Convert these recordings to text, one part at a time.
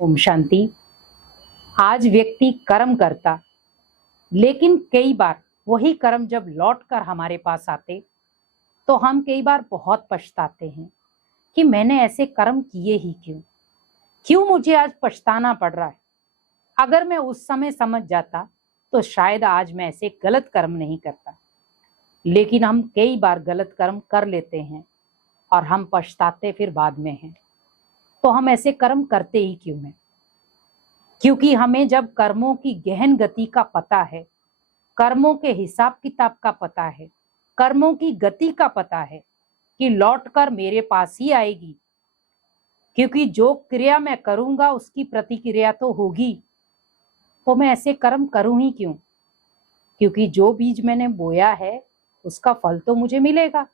ओम शांति। आज व्यक्ति कर्म करता, लेकिन कई बार वही कर्म जब लौट कर हमारे पास आते तो हम कई बार बहुत पछताते हैं कि मैंने ऐसे कर्म किए ही क्यों, क्यों मुझे आज पछताना पड़ रहा है। अगर मैं उस समय समझ जाता तो शायद आज मैं ऐसे गलत कर्म नहीं करता। लेकिन हम कई बार गलत कर्म कर लेते हैं और हम पछताते फिर बाद में हैं। तो हम ऐसे कर्म करते ही क्यों हैं? क्योंकि हमें जब कर्मों की गहन गति का पता है, कर्मों के हिसाब किताब का पता है, कर्मों की गति का पता है कि लौटकर मेरे पास ही आएगी, क्योंकि जो क्रिया मैं करूंगा उसकी प्रतिक्रिया तो होगी, तो मैं ऐसे कर्म करूं ही क्यों? क्योंकि जो बीज मैंने बोया है उसका फल तो मुझे मिलेगा।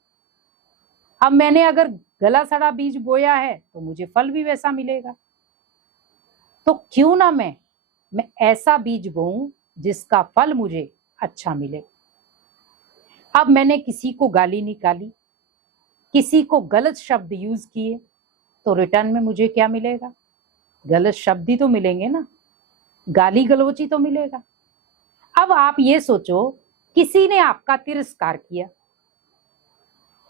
अब मैंने अगर गला सड़ा बीज बोया है तो मुझे फल भी वैसा मिलेगा। तो क्यों ना मैं ऐसा बीज बोऊं जिसका फल मुझे अच्छा मिले। अब मैंने किसी को गाली निकाली, किसी को गलत शब्द यूज किए, तो रिटर्न में मुझे क्या मिलेगा? गलत शब्द ही तो मिलेंगे ना, गाली गलौची तो मिलेगा। अब आप ये सोचो, किसी ने आपका तिरस्कार किया,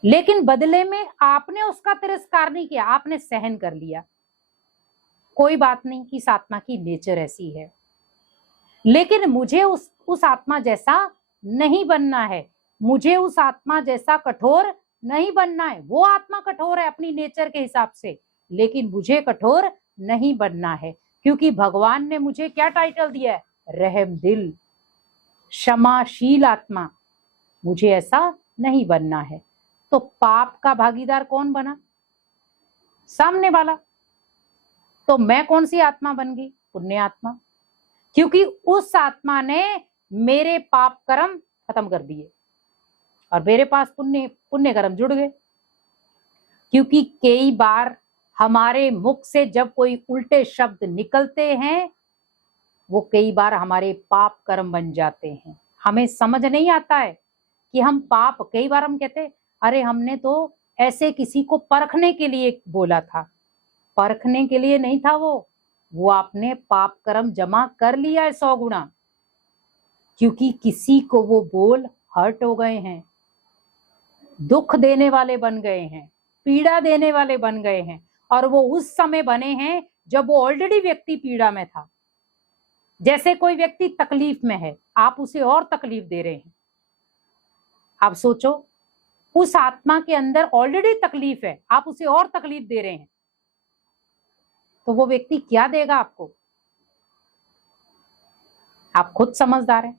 लेकिन बदले में आपने उसका तिरस्कार नहीं किया, आपने सहन कर लिया। कोई बात नहीं, इस आत्मा की नेचर ऐसी है। लेकिन मुझे उस आत्मा जैसा नहीं बनना है, मुझे उस आत्मा जैसा कठोर नहीं बनना है। वो आत्मा कठोर है अपनी नेचर के हिसाब से, लेकिन मुझे कठोर नहीं बनना है, क्योंकि भगवान ने मुझे क्या टाइटल दिया है? रहम दिल, क्षमाशील आत्मा। मुझे ऐसा नहीं बनना है। तो पाप का भागीदार कौन बना? सामने वाला। तो मैं कौन सी आत्मा बन गई? पुण्य आत्मा, क्योंकि उस आत्मा ने मेरे पाप कर्म खत्म कर दिए और मेरे पास पुण्य कर्म जुड़ गए। क्योंकि कई बार हमारे मुख से जब कोई उल्टे शब्द निकलते हैं, वो कई बार हमारे पाप कर्म बन जाते हैं। हमें समझ नहीं आता है कि हम पाप, कई बार हम कहते अरे हमने तो ऐसे किसी को परखने के लिए बोला था। परखने के लिए नहीं था, वो आपने पाप कर्म जमा कर लिया है 100 गुना, क्योंकि किसी को वो बोल हर्ट हो गए हैं, दुख देने वाले बन गए हैं, पीड़ा देने वाले बन गए हैं। और वो उस समय बने हैं जब वो ऑलरेडी व्यक्ति पीड़ा में था। जैसे कोई व्यक्ति तकलीफ में है, आप उसे और तकलीफ दे रहे हैं। आप सोचो, उस आत्मा के अंदर ऑलरेडी तकलीफ है, आप उसे और तकलीफ दे रहे हैं, तो वो व्यक्ति क्या देगा आपको? आप खुद समझदार हैं।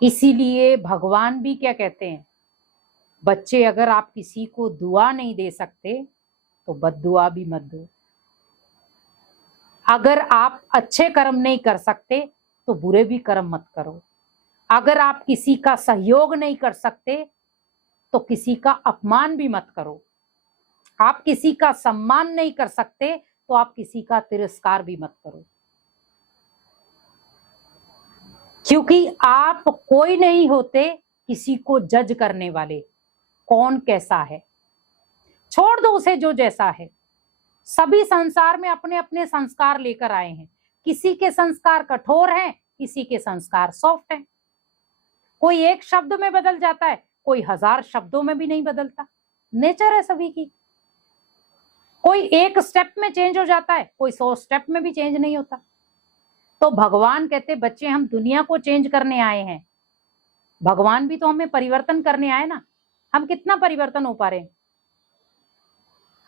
इसीलिए भगवान भी क्या कहते हैं, बच्चे अगर आप किसी को दुआ नहीं दे सकते तो बद्दुआ भी मत दो। अगर आप अच्छे कर्म नहीं कर सकते तो बुरे भी कर्म मत करो। अगर आप किसी का सहयोग नहीं कर सकते तो किसी का अपमान भी मत करो। आप किसी का सम्मान नहीं कर सकते तो आप किसी का तिरस्कार भी मत करो। क्योंकि आप कोई नहीं होते किसी को जज करने वाले। कौन कैसा है, छोड़ दो उसे जो जैसा है। सभी संसार में अपने अपने संस्कार लेकर आए हैं। किसी के संस्कार कठोर हैं, किसी के संस्कार सॉफ्ट हैं। कोई एक शब्द में बदल जाता है, कोई 1000 शब्दों में भी नहीं बदलता। नेचर है सभी की। कोई एक स्टेप में चेंज हो जाता है, कोई 100 स्टेप में भी चेंज नहीं होता। तो भगवान कहते बच्चे हम दुनिया को चेंज करने आए हैं। भगवान भी तो हमें परिवर्तन करने आए ना। हम कितना परिवर्तन हो पा रहे हैं?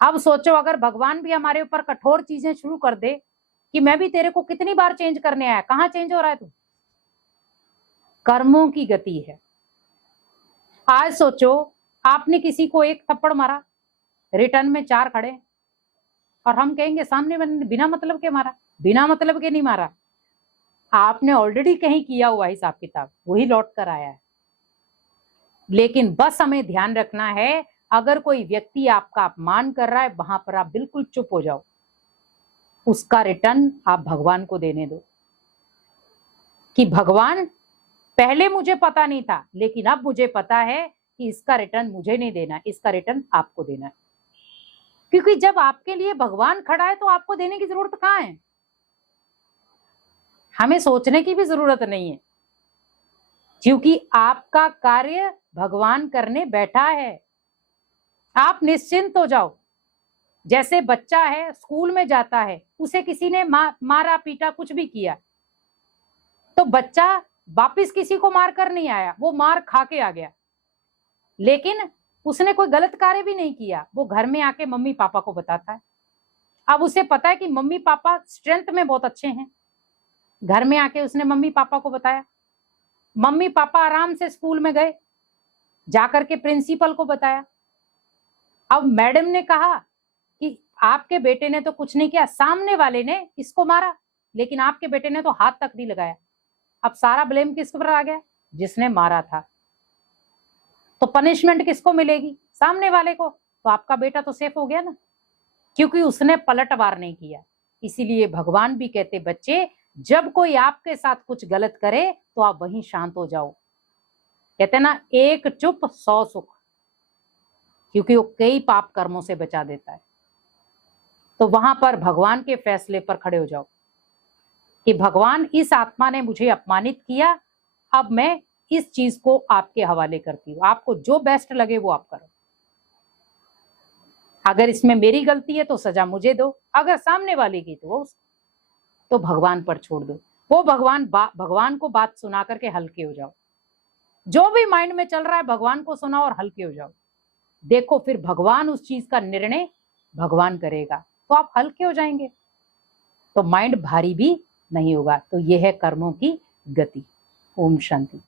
अब सोचो, अगर भगवान भी हमारे ऊपर कठोर चीजें शुरू कर दे कि मैं भी तेरे को कितनी बार चेंज करने आया, कहां चेंज हो रहा है तू? कर्मों की गति है। आज सोचो, आपने किसी को एक थप्पड़ मारा, रिटर्न में 4 खड़े, और हम कहेंगे सामने मैंने बिना मतलब के मारा। बिना मतलब के नहीं मारा, आपने ऑलरेडी कहीं किया हुआ हिसाब किताब, वही लौट कर आया है। लेकिन बस हमें ध्यान रखना है, अगर कोई व्यक्ति आपका अपमान कर रहा है, वहां पर आप बिल्कुल चुप हो जाओ। उसका रिटर्न आप भगवान को देने दो कि भगवान, पहले मुझे पता नहीं था, लेकिन अब मुझे पता है कि इसका रिटर्न मुझे नहीं देना, इसका रिटर्न आपको देना है। क्योंकि जब आपके लिए भगवान खड़ा है तो आपको देने की जरूरत कहाँ है? हमें सोचने की भी जरूरत नहीं है, क्योंकि आपका कार्य भगवान करने बैठा है। आप निश्चिंत हो जाओ। जैसे बच्चा है, स्कूल में जाता है, उसे किसी ने मारा पीटा कुछ भी किया, तो बच्चा वापिस किसी को मार कर नहीं आया, वो मार खा के आ गया, लेकिन उसने कोई गलत कार्य भी नहीं किया। वो घर में आके मम्मी पापा को बताता है। अब उसे पता है कि मम्मी पापा स्ट्रेंथ में बहुत अच्छे हैं। घर में आके उसने मम्मी पापा को बताया, मम्मी पापा आराम से स्कूल में गए, जाकर के प्रिंसिपल को बताया। अब मैडम ने कहा कि आपके बेटे ने तो कुछ नहीं किया, सामने वाले ने इसको मारा, लेकिन आपके बेटे ने तो हाथ तक नहीं लगाया। अब सारा ब्लेम किस पर आ गया? जिसने मारा था। तो पनिशमेंट किसको मिलेगी? सामने वाले को। तो आपका बेटा तो सेफ हो गया ना, क्योंकि उसने पलटवार नहीं किया। इसीलिए भगवान भी कहते, बच्चे जब कोई आपके साथ कुछ गलत करे तो आप वहीं शांत हो जाओ। कहते ना, एक चुप 100 सुख, क्योंकि वो कई पाप कर्मों से बचा देता है। तो वहां पर भगवान के फैसले पर खड़े हो जाओ कि भगवान, इस आत्मा ने मुझे अपमानित किया, अब मैं इस चीज को आपके हवाले करती हूँ, आपको जो बेस्ट लगे वो आप करो। अगर इसमें मेरी गलती है तो सजा मुझे दो, अगर सामने वाले की तो वो तो भगवान पर छोड़ दो। वो भगवान को बात सुना करके हल्के हो जाओ। जो भी माइंड में चल रहा है भगवान को सुनाओ और हल्के हो जाओ। देखो फिर भगवान उस चीज का निर्णय भगवान करेगा, तो आप हल्के हो जाएंगे, तो माइंड भारी भी नहीं होगा। तो यह है कर्मों की गति। ओम शांति।